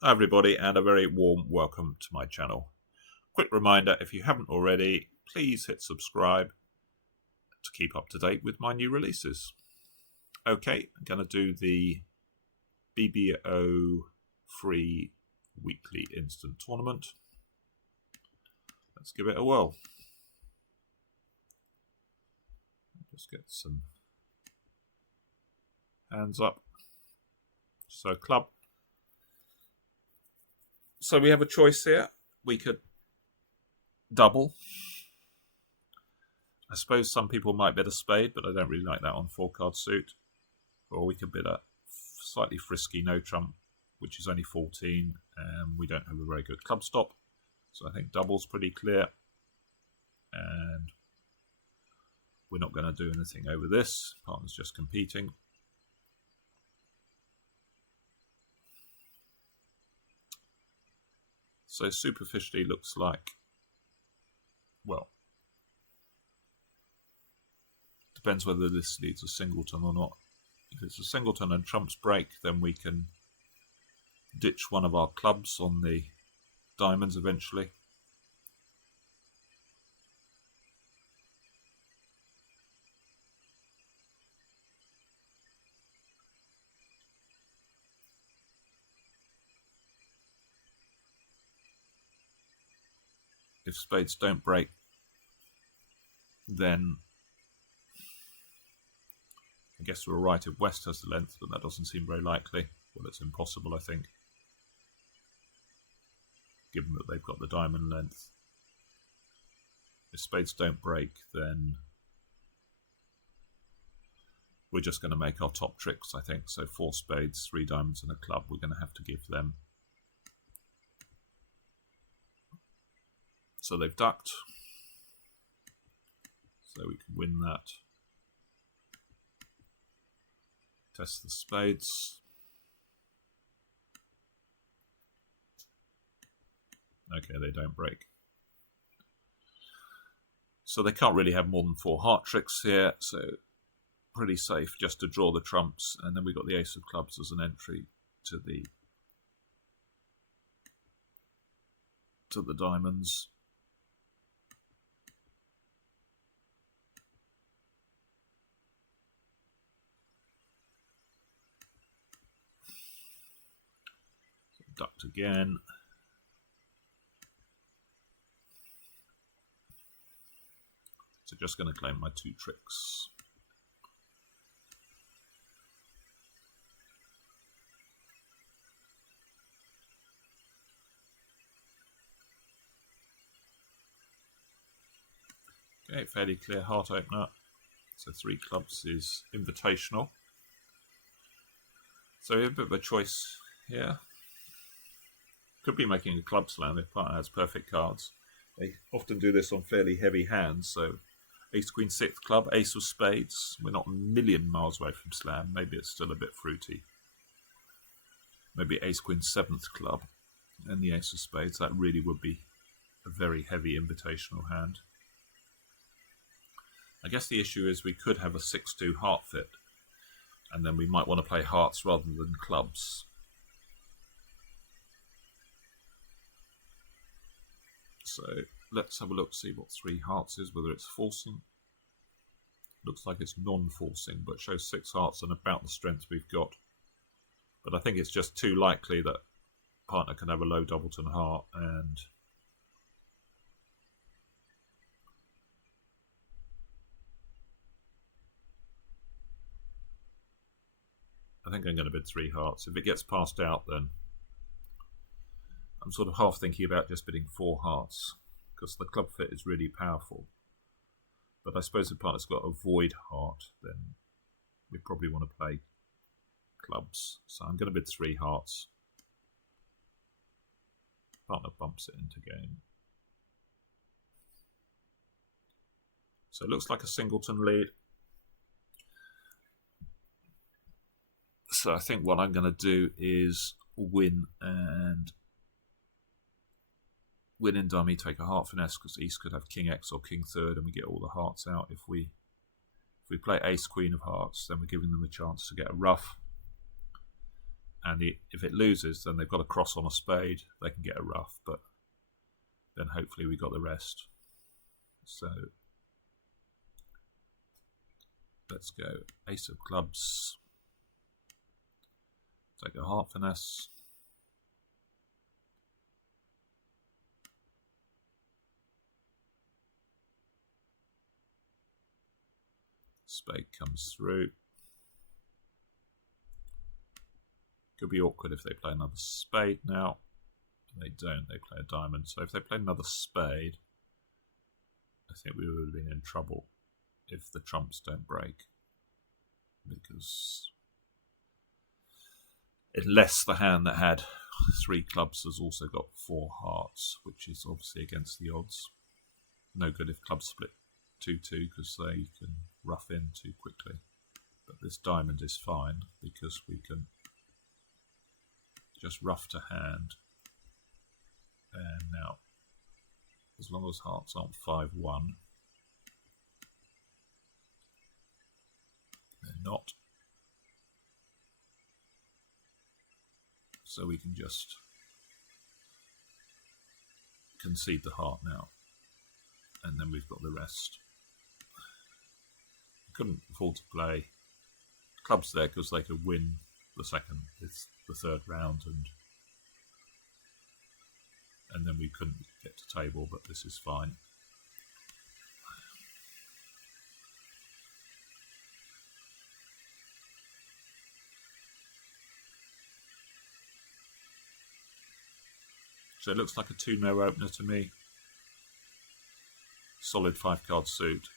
Hi everybody, and a very warm welcome to my channel. Quick reminder, if you haven't already, please hit subscribe to keep up to date with my new releases. Okay, I'm going to do the BBO free weekly instant tournament. Let's give it a whirl. Just get some hands up. So club. So we have a choice here. We could double. I suppose some people might bid a spade, but I don't really like that on 4-card suit. Or we could bid a slightly frisky no trump, which is only 14, and we don't have a very good club stop. So I think double's pretty clear. And we're not going to do anything over this. Partner's just competing. So superficially looks like, well, depends whether this leads a singleton or not. If it's a singleton and trumps break, then we can ditch one of our clubs on the diamonds eventually. If spades don't break, then I guess we're right if West has the length, but that doesn't seem very likely. Well, it's impossible, I think, given that they've got the diamond length. If spades don't break, then we're just going to make our top tricks, I think. So 4 spades, 3 diamonds and a club, we're going to have to give them. So they've ducked. So we can win that. Test the spades. Okay, they don't break. So they can't really have more than 4 heart tricks here, so pretty safe just to draw the trumps, and then we've got the ace of clubs as an entry to the diamonds. So ducked again. So just going to claim my 2 tricks. Okay, fairly clear heart opener. So 3 clubs is invitational. So we have a bit of a choice here. Could be making a club slam if partner has perfect cards. They often do this on fairly heavy hands, so ace, queen, 6th club, ace of spades. We're not a million miles away from slam. Maybe it's still a bit fruity. Maybe ace, queen, 7th club and the ace of spades. That really would be a very heavy invitational hand. I guess the issue is we could have a 6-2 heart fit, and then we might want to play hearts rather than clubs. So let's have a look, see what 3 hearts is, whether it's forcing. Looks like it's non-forcing, but shows 6 hearts and about the strength we've got. But I think it's just too likely that partner can have a low doubleton heart, and I think I'm going to bid 3 hearts. If it gets passed out, then I'm sort of half thinking about just bidding 4 hearts, because the club fit is really powerful. But I suppose if partner's got a void heart, then we probably want to play clubs. So I'm going to bid 3 hearts. Partner bumps it into game. So it looks like a singleton lead. So I think what I'm going to do is win in dummy, take a heart finesse, because East could have king X or king 3rd, and we get all the hearts out. If we play ace queen of hearts, then we're giving them a chance to get a ruff. And if it loses, then they've got a cross on a spade. They can get a ruff, but then hopefully we got the rest. So let's go ace of clubs. Take a heart finesse. Spade comes through. Could be awkward if they play another spade now. They don't, they play a diamond. So if they play another spade, I think we would have been in trouble if the trumps don't break. Because unless the hand that had 3 clubs has also got 4 hearts, which is obviously against the odds. No good if clubs split 2-2 because they can rough in too quickly. But this diamond is fine because we can just rough to hand. And now, as long as hearts aren't 5-1, they're not. So we can just concede the heart now. And then we've got the rest. Couldn't afford to play clubs there because they could win the third round, and then we couldn't get to table, but this is fine. So it looks like a 2-no opener to me. Solid 5-card suit,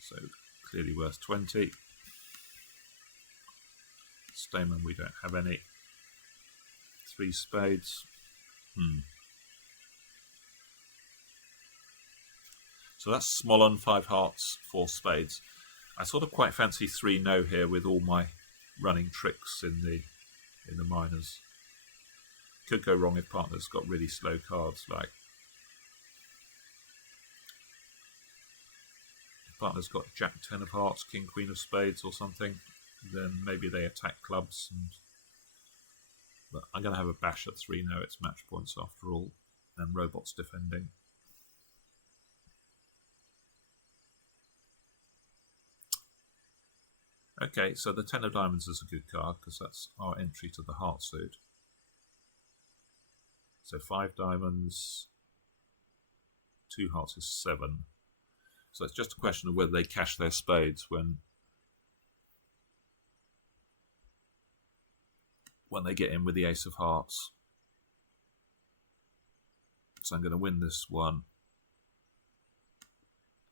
so clearly worth 20. Stamen, we don't have any. 3 spades. So that's small on 5 hearts, 4 spades. I sort of quite fancy 3-no here with all my running tricks in the minors. Could go wrong if partner's got really slow cards, like if partner's got Jack 10 of hearts, King Queen of spades or something, then maybe they attack clubs. But I'm going to have a bash at 3-no, it's match points after all, and robots defending. Okay, so the 10 of diamonds is a good card because that's our entry to the heart suit. So 5 diamonds, 2 hearts is 7. So it's just a question of whether they cash their spades when they get in with the ace of hearts. So I'm going to win this one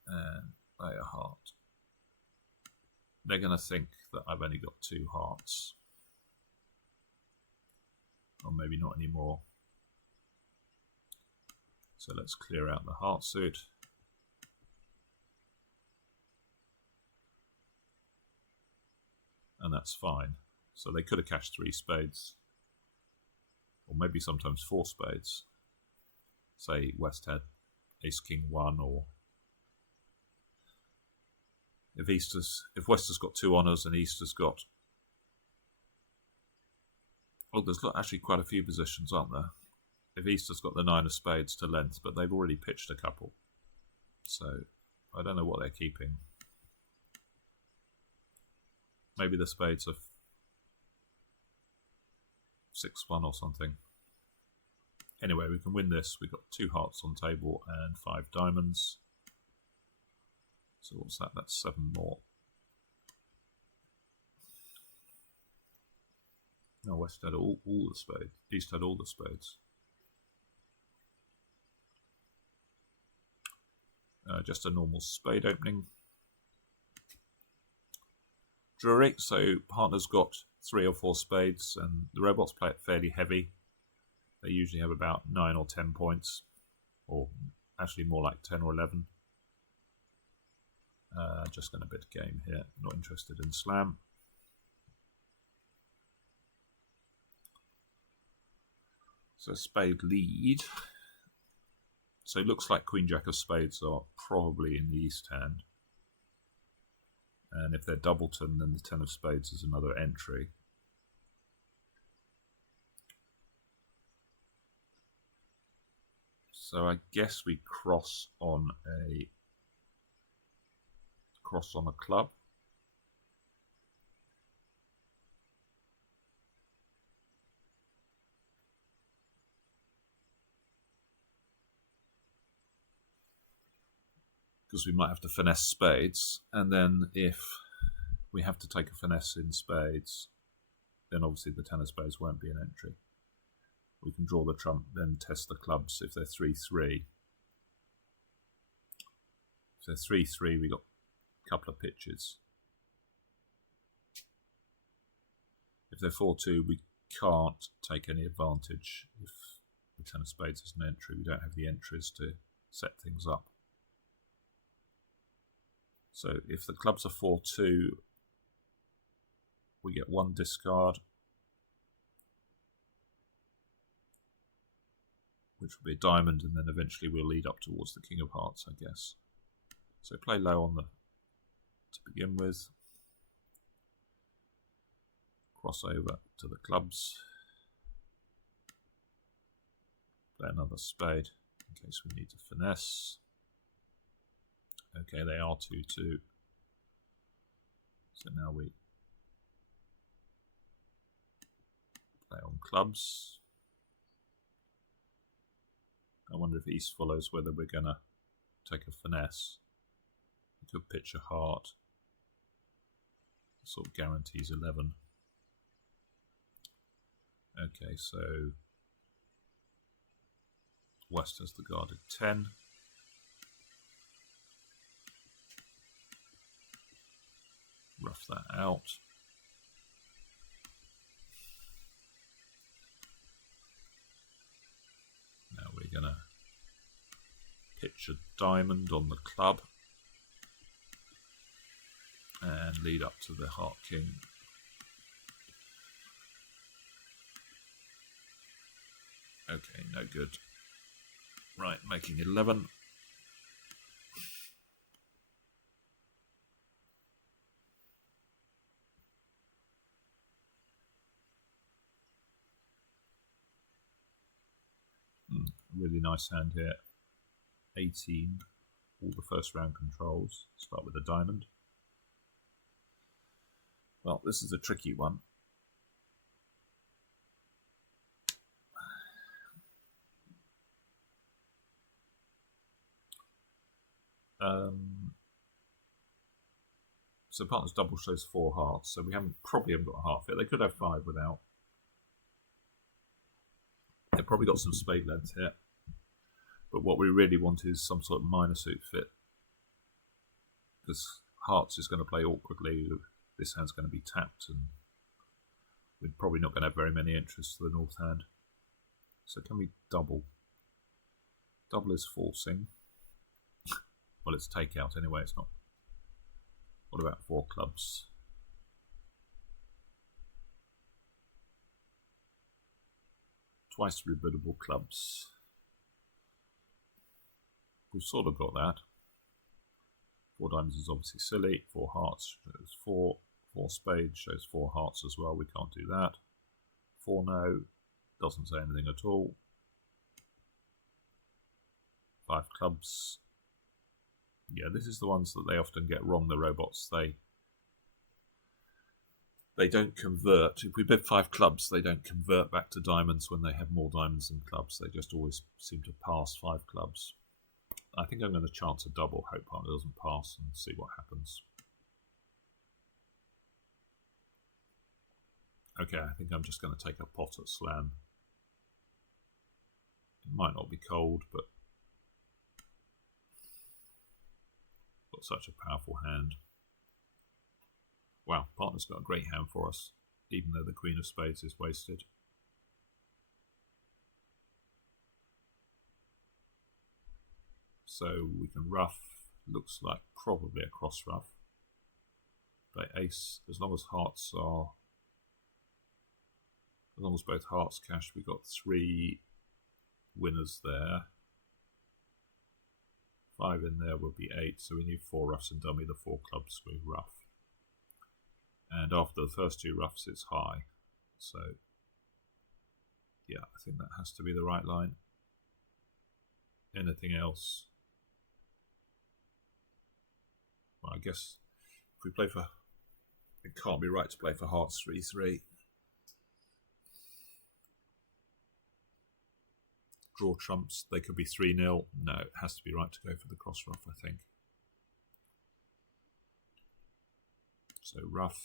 and play a heart. They're going to think that I've only got 2 hearts, or maybe not anymore. So let's clear out the heart suit. And that's fine. So they could have cashed 3 spades, or maybe sometimes 4 spades. Say West had Ace King 1, or if West has got 2 honours and East has got, well, there's actually quite a few positions, aren't there? If East has got the 9 of spades to length, but they've already pitched a couple, so I don't know what they're keeping. Maybe the spades are 6-1 or something. Anyway, we can win this. We've got 2 hearts on table and 5 diamonds. So what's that? That's 7 more. No, West had all the spades. East had all the spades. Just a normal spade opening. Drury, so partner's got 3 or 4 spades, and the robots play it fairly heavy. They usually have about 9 or 10 points, or actually more like 10 or 11. Just going to bid game here, not interested in slam. So spade lead. So it looks like Queen Jack of spades are probably in the East hand. And if they're doubleton, then the 10 of spades is another entry. So I guess we cross on a club. Because we might have to finesse spades, and then if we have to take a finesse in spades, then obviously the 10 of spades won't be an entry. We can draw the trump, then test the clubs if they're 3-3. If they're 3-3, we got a couple of pitches. If they're 4-2, we can't take any advantage if the 10 of spades is an entry. We don't have the entries to set things up. So if the clubs are 4-2, we get one discard, which will be a diamond, and then eventually we'll lead up towards the king of hearts, I guess. So play low on the to begin with. Cross over to the clubs. Play another spade in case we need to finesse. Okay, they are 2-2. So now we play on clubs. I wonder if East follows whether we're going to take a finesse. We could pitch a heart. Sort of guarantees 11. Okay, so West has the guarded 10. Rough that out. Now we're going to pitch a diamond on the club and lead up to the heart king. Okay, no good. Right, making 11. Really nice hand here. 18, all the first round controls. Start with a diamond. Well, this is a tricky one. So partner's double shows 4 hearts, so we probably haven't got a heart fit. They could have 5 without. They've probably got some spade length here. But what we really want is some sort of minor suit fit. Because hearts is going to play awkwardly. This hand's going to be tapped, and we're probably not going to have very many entries to the north hand. So can we double? Double is forcing. Well, it's takeout anyway, it's not. What about 4 clubs? Twice rebiddable clubs. We've sort of got that. 4 diamonds is obviously silly. 4 hearts shows 4. 4 spades shows 4 hearts as well. We can't do that. 4 no. Doesn't say anything at all. 5 clubs. Yeah, this is the ones that they often get wrong, the robots. They don't convert. If we bid 5 clubs, they don't convert back to diamonds when they have more diamonds than clubs. They just always seem to pass 5 clubs. I think I'm going to chance a double, hope partner doesn't pass, and see what happens. Okay, I think I'm just going to take a pot at slam. It might not be cold, but got such a powerful hand. Wow, partner's got a great hand for us, even though the Queen of Spades is wasted. So we can ruff, looks like probably a cross ruff. Play ace, as long as both hearts cash, we got 3 winners there. 5 in there would be 8, so we need 4 ruffs and dummy, the 4 clubs we ruff. And after the first 2 ruffs, it's high. So, yeah, I think that has to be the right line. anything else. Well, I guess if we play for... It can't be right to play for hearts 3-3. Draw trumps, they could be 3-0. No, it has to be right to go for the cross ruff, I think. So ruff,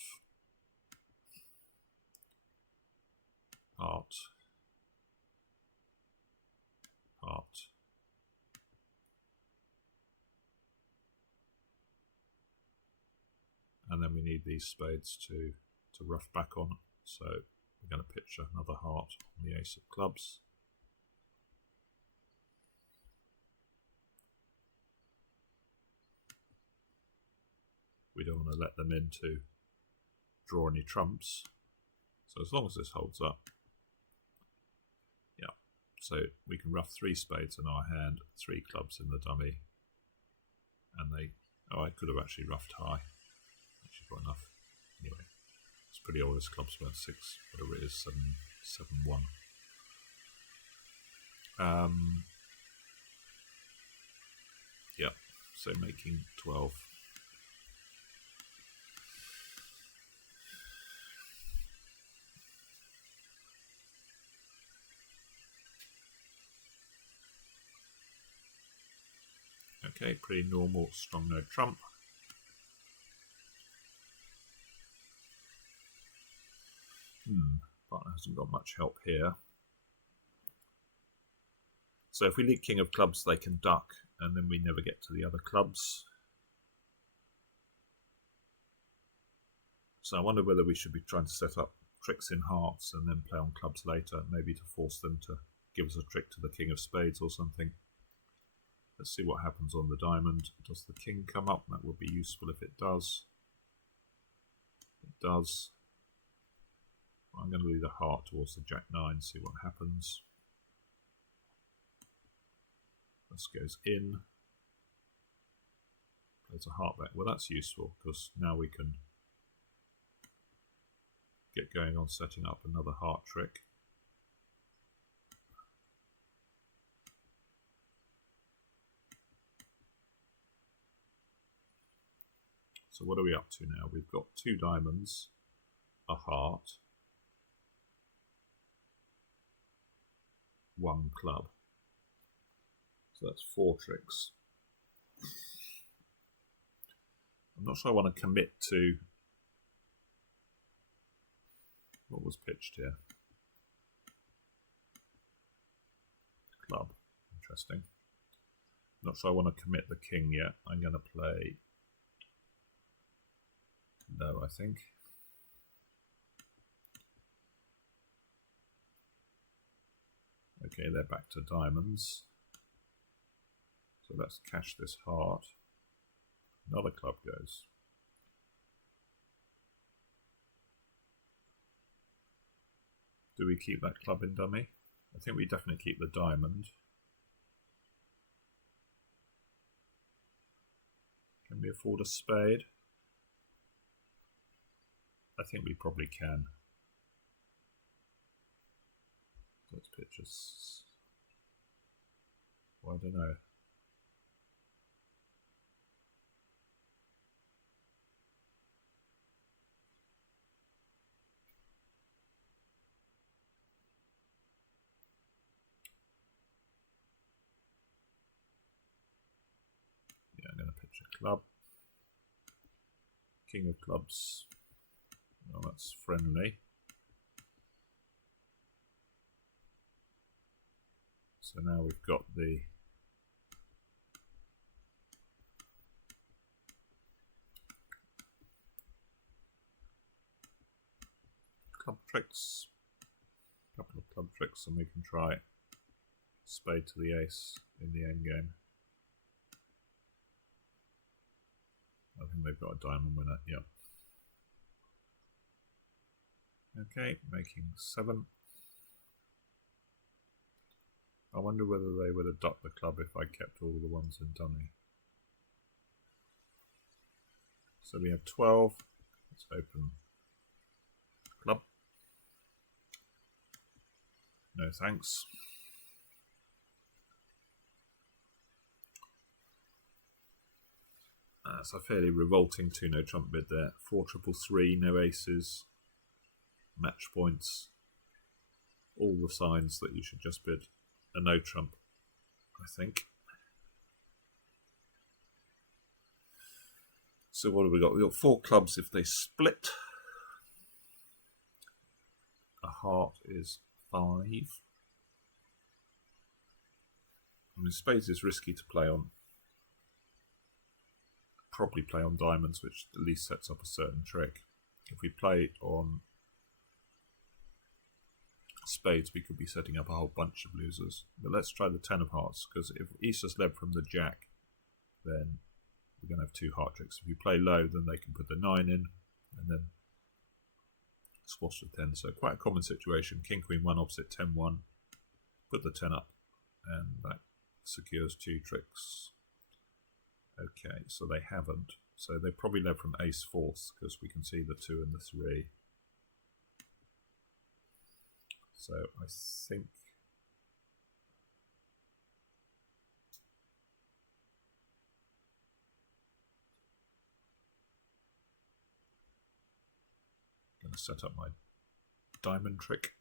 heart, heart. And then we need these spades to ruff back on. So we're going to picture another heart on the ace of clubs. We don't want to let them in to draw any trumps. So as long as this holds up, yeah. So we can ruff 3 spades in our hand, 3 clubs in the dummy, and they. Oh, I could have actually ruffed high. Actually got enough. Anyway, it's pretty old. This club's worth 6, whatever it is, 7-1. Yeah. So making 12. Okay, pretty normal, strong no trump. Partner hasn't got much help here. So if we lead king of clubs, they can duck, and then we never get to the other clubs. So I wonder whether we should be trying to set up tricks in hearts and then play on clubs later, maybe to force them to give us a trick to the king of spades or something. Let's see what happens on the diamond. Does the king come up? That would be useful if it does. It does. I'm going to leave the heart towards the jack-9, see what happens. This goes in. Plays a heart back. Well, that's useful because now we can get going on setting up another heart trick. So what are we up to now? We've got 2 diamonds, a heart, 1 club. So that's 4 tricks. I'm not sure I want to commit to what was pitched here. Club. Interesting. Not sure I want to commit the king yet. I'm going to play no, I think. Okay, they're back to diamonds. So let's cash this heart. Another club goes. Do we keep that club in dummy? I think we definitely keep the diamond. Can we afford a spade? I think we probably can. Let's pitch us. Well, I don't know. Yeah, I'm going to pitch a club. King of clubs. Oh, that's friendly. So now we've got the club tricks. A couple of club tricks, and we can try spade to the ace in the end game. I think they've got a diamond winner, yep. Okay, making 7. I wonder whether they would have ducked the club if I kept all the ones in dummy. So we have 12. Let's open club. No thanks. That's a fairly revolting 2-no trump bid there. 4-3-3, no aces, match points, all the signs that you should just bid a no trump, I think. So what have we got? We've got 4 clubs if they split. A heart is 5. I mean, spades is risky to play on. Probably play on diamonds, which at least sets up a certain trick. If we play on spades, we could be setting up a whole bunch of losers. But let's try the 10 of hearts, because if East has led from the jack, then we're going to have 2 heart tricks. If we play low, then they can put the 9 in, and then squash the 10. So quite a common situation. King, Queen, 1 opposite, 10, 1. Put the 10 up, and that secures 2 tricks. Okay, so they haven't. So they probably led from ace fourth, because we can see the 2 and the 3. So I think I'm going to set up my diamond trick.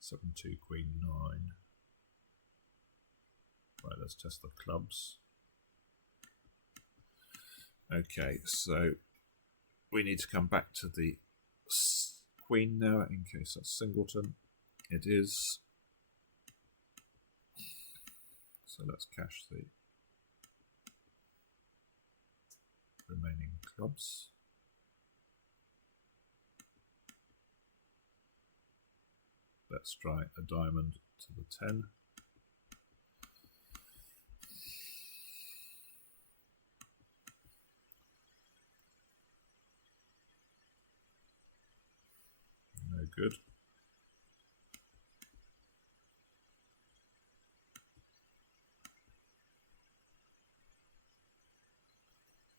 Seven, 2, Queen, 9. Right, let's test the clubs. Okay, so we need to come back to the Queen now, in case that's singleton. It is. So let's cash the remaining clubs. Let's try a diamond to the 10. No good.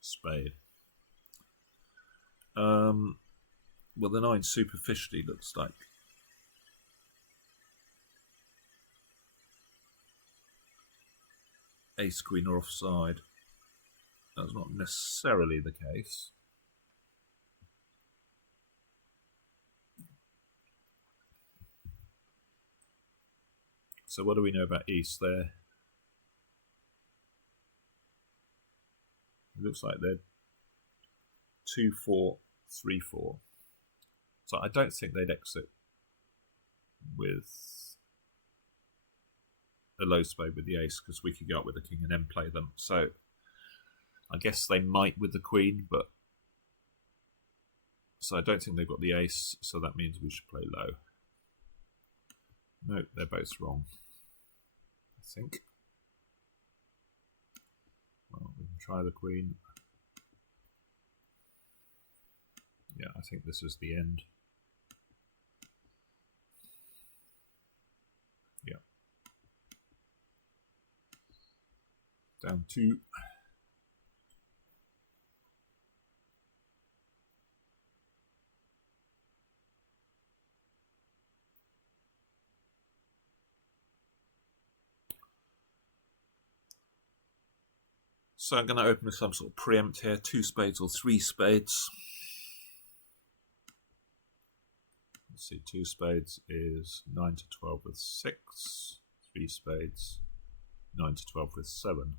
Spade. Well, the 9 superficially looks like ace queen are offside. That's not necessarily the case. So what do we know about East there? It looks like they're 2-4, 3-4. So I don't think they'd exit with a low spade with the ace, because we could go up with the king and then play them. So I guess they might with the queen, but so I don't think they've got the ace, so that means we should play low. No, they're both wrong, I think. Well, we can try the queen. Yeah, I think this is the end. Yeah. Down 2. So I'm going to open with some sort of preempt here, 2 spades or 3 spades. Let's see, 2 spades is 9 to 12 with 6. 3 spades, 9 to 12 with 7.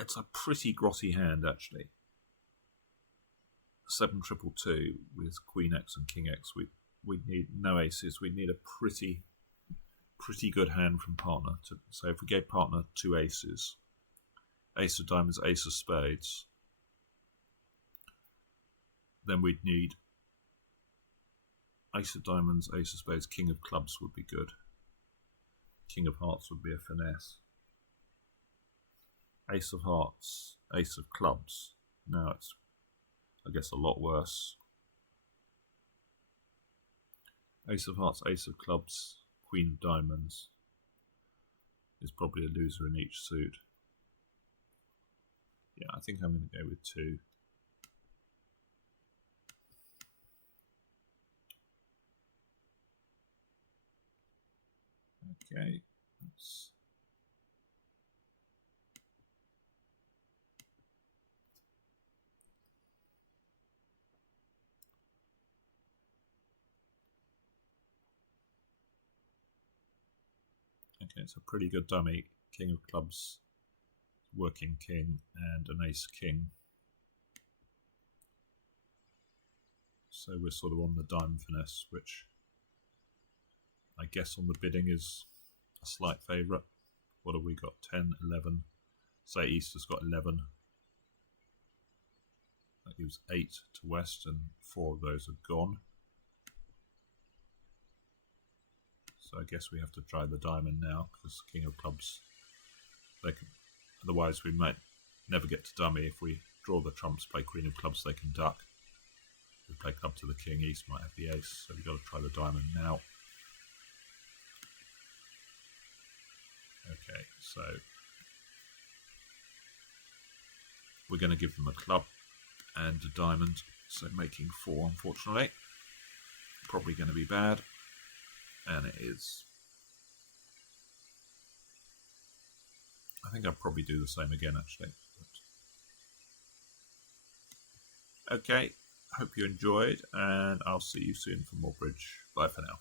It's a pretty grotty hand, actually. 7 triple 2 with Queen X and King X. We need no aces. We need a pretty good hand from partner. So if we gave partner 2 aces, ace of diamonds, ace of spades, then we'd need ace of diamonds, ace of spades, king of clubs would be good. King of hearts would be a finesse. Ace of hearts, ace of clubs. Now it's, I guess, a lot worse. Ace of hearts, ace of clubs, queen of diamonds is probably a loser in each suit. Yeah, I think I'm going to go with 2. Okay. Okay, it's a pretty good dummy. King of clubs, working king, and an ace king. So we're sort of on the diamond finesse, which I guess on the bidding is a slight favourite. What have we got? 10, 11. Say East has got 11. That gives 8 to West, and 4 of those are gone. So I guess we have to try the diamond now, because King of clubs, they can, otherwise we might never get to dummy. If we draw the trumps, play Queen of clubs, they can duck. If we play club to the king, East might have the ace, so we've got to try the diamond now. Okay, so we're going to give them a club and a diamond, so making 4, unfortunately. Probably going to be bad, and it is. I think I'll probably do the same again, actually. But... okay, hope you enjoyed, and I'll see you soon for more bridge. Bye for now.